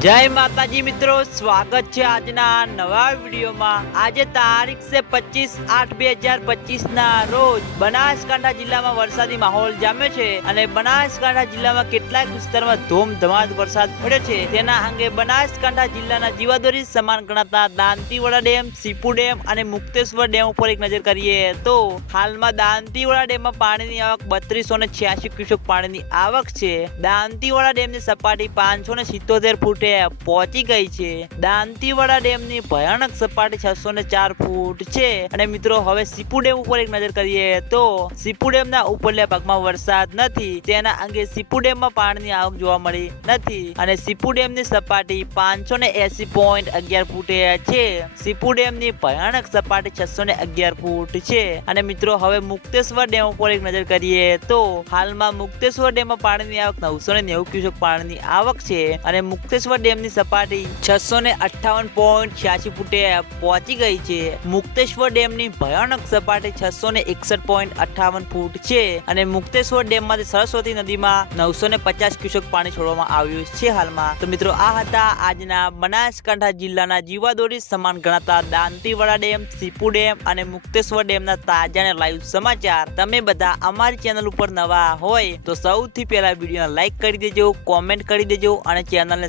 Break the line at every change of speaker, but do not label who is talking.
જય માતાજી મિત્રો, સ્વાગત છે આજના નવા વિડીયોમાં. આજે તારીખ છે પચીસ આઠ બે હજાર પચીસ ના રોજ બનાસકાંઠા જિલ્લામાં વરસાદી માહોલ જામ્યો છે અને બનાસકાંઠા જિલ્લામાં કેટલાક વિસ્તારમાં ધૂમધમાટ વરસાદ પડ્યો છે. તેના અંગે બનાસકાંઠા જિલ્લાના જીવાદોરી સમાન ગણાતા દાંતીવાડા ડેમ, સીપુ ડેમ અને મુક્તેશ્વર ડેમ ઉપર એક નજર કરીએ તો હાલમાં દાંતીવાડા ડેમમાં પાણીની આવક બત્રીસો ને છ્યાસી ક્યુસેક પાણીની આવક છે. દાંતીવાડા ડેમની સપાટી પાંચસો ને સિત્તોતેર ફૂટે પહોંચી ગઈ છે. દાંતીવાડા ડેમની ભયાનક સપાટી છસો ને ચાર ફૂટ છે. અને મિત્રો, હવે સીપુ ડેમ ઉપર એક નજર કરીએ તો સીપુ ડેમના ઉપરલા ભાગમાં વરસાદ નથી. તેના અંગે સીપુ ડેમમાં પાણીની આવક જોવા મળી નથી. અને સીપુ ડેમની સપાટી પાંચસો ને એસી પોઈન્ટ અગિયાર ફૂટે છે. સીપુ ડેમની ભયાનક સપાટી છસો ને અગિયાર ફૂટ છે. અને મિત્રો, હવે મુક્તેશ્વર ડેમ ઉપર એક નજર કરીએ તો હાલમાં મુક્તેશ્વર ડેમમાં પાણીની આવક નવસો ને નેવું ક્યુસેક પાણીની આવક છે. અને મુક્તેશ્વર ડેમની સપાટી છસો ને અઠાવન પોઈન્ટ છ્યાસી ફૂટે પહોંચી ગઈ છે. મુક્તેશ્વર ડેમની ભયાનક સપાટી છસો ને એકસઠ પોઈન્ટ અઠ્ઠાવન ફૂટ છે અને મુક્તેશ્વર ડેમમાંથી સરસ્વતી નદીમાં નવસો ને પચાસ ક્યુસેક પાણી છોડવામાં આવ્યું છે હાલમાં. તો મિત્રો, આ હતા આજના બનાસકાંઠા જિલ્લાના જીવાદોરી સમાન ગણાતા દાંતીવાડા ડેમ, સીપુ ડેમ અને મુક્તેશ્વર ડેમના તાજા અને લાઈવ સમાચાર. તમે બધા અમારી ચેનલ ઉપર નવા હોય તો સૌથી પહેલા વિડીયોને લાઈક કરી દેજો કોમેન્ટ કરી દેજો અને ચેનલને